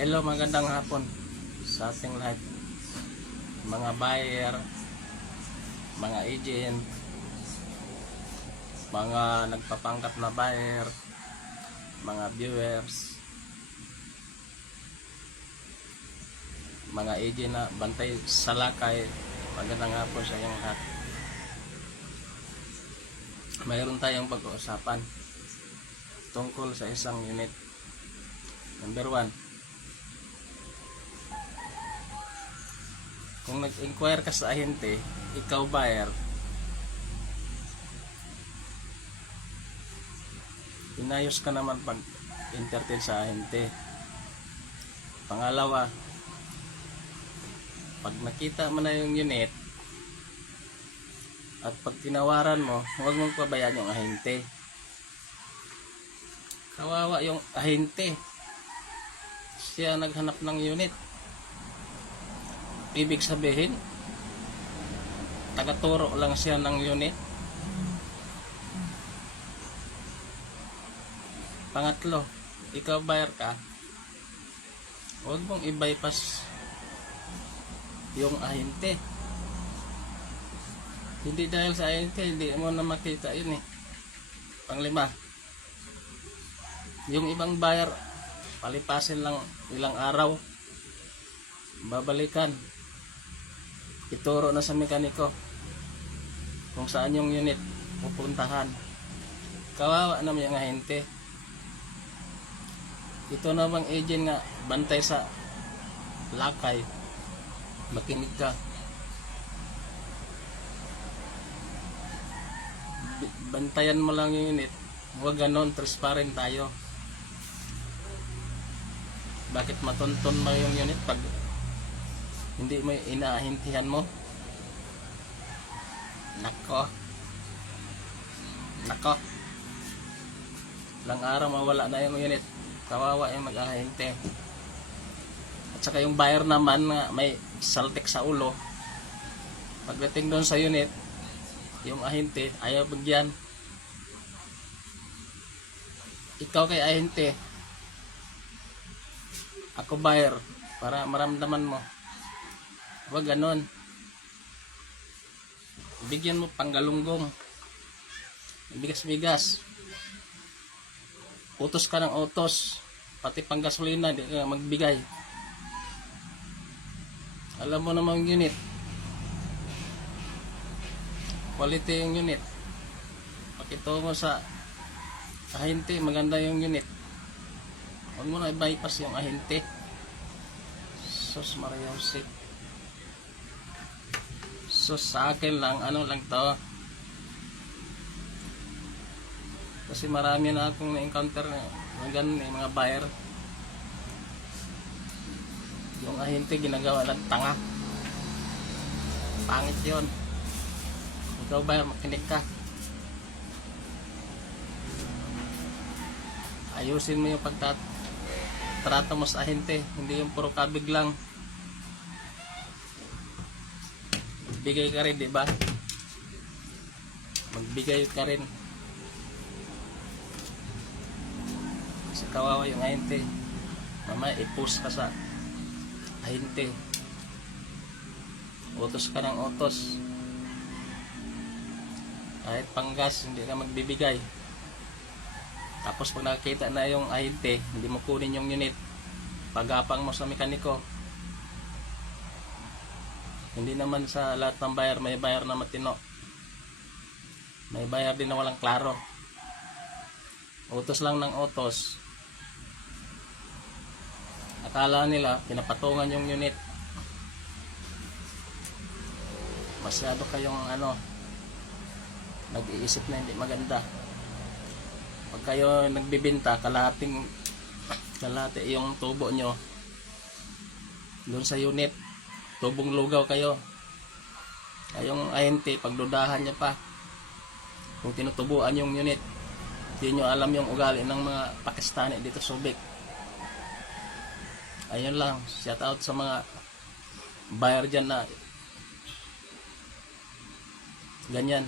Hello, magandang hapon sa ating lahat. Mga buyer, mga agent, mga nagpapanggap na buyer, mga viewers, mga agent na bantay sa lakay. Magandang hapon sa inyong lahat. Mayroon tayong pag-uusapan tungkol sa isang unit. Number 1, kung nag-inquire ka sa ahente, ikaw buyer, inayos ka naman pag entertain sa ahente. Pangalawa, pag nakita mo na yung unit at pag tinawaran mo, huwag mong pabayaan yung ahente. Kawawa yung ahente, siya naghanap ng unit. Ibig sabihin, tagaturo lang siya ng unit. Pangatlo, ikaw buyer ka, huwag mong i-bypass yung ahente. Hindi dahil sa ahente, hindi mo na makita yun eh. Panglima, yung ibang buyer, palipasin lang ilang araw, babalikan, ituro na sa mekaniko kung saan yung unit pupuntahan. Kawawa naman yung ahente. Ito namang agent nga bantay sa lakay, makinig ka. Bantayan mo lang yung unit, huwag ganon, transparent tayo. Bakit matunton mo yung unit pag hindi mo inaahintihan mo? Nako, ilang araw mawala na yung unit. Kawawa yung mag-ahente. At saka yung buyer naman nga may saltik sa ulo, pagdating doon sa unit, yung ahente ayaw bigyan. Ikaw kay ahente, ako buyer, para maramdaman mo. Huwag ganon. Bigyan mo panggalunggong, bigas-bigas, utos ka ng utos, pati panggasolina di ka magbigay. Alam mo namang unit, quality yung unit. Pakito mo sa ahente, maganda yung unit. Huwag mo na i-bypass yung ahente. Sus Maria Jose. Sus, sa akin lang, ano lang to, kasi marami na akong na-encounter na ganun, mga buyer, yung ahente ginagawa ng tanga. Pangit yun. Ikaw buyer, makinig ka. Ayusin mo yung pagtatrato mo sa ahente, hindi yung puro kabig lang. Bigay ka rin, di ba? Magbigay ka rin. Kasi kawawa yung ahente. Mamaya i-post ka sa ahente. Utos ka ng utos. Kahit panggas, hindi ka magbibigay. Tapos pag nakakita na yung ahente, hindi mo kunin yung unit. Pagapang mo sa mekaniko. Hindi naman sa lahat ng buyer may buyer na matino. May buyer din na walang klaro. Utos lang ng utos. Akala nila pinapatungan yung unit. Masyado kayong nag-iisip na hindi maganda. Pag kayo nagbibenta, kalahati yung tubo nyo doon sa unit. Tubong lugaw kayo. Yung ahente, pagdudahan niya pa kung tinutubuan yung unit. Hindi nyo alam yung ugali ng mga Pakistani dito sa Subic. Ayun lang, shout out sa mga buyer dyan na ganyan.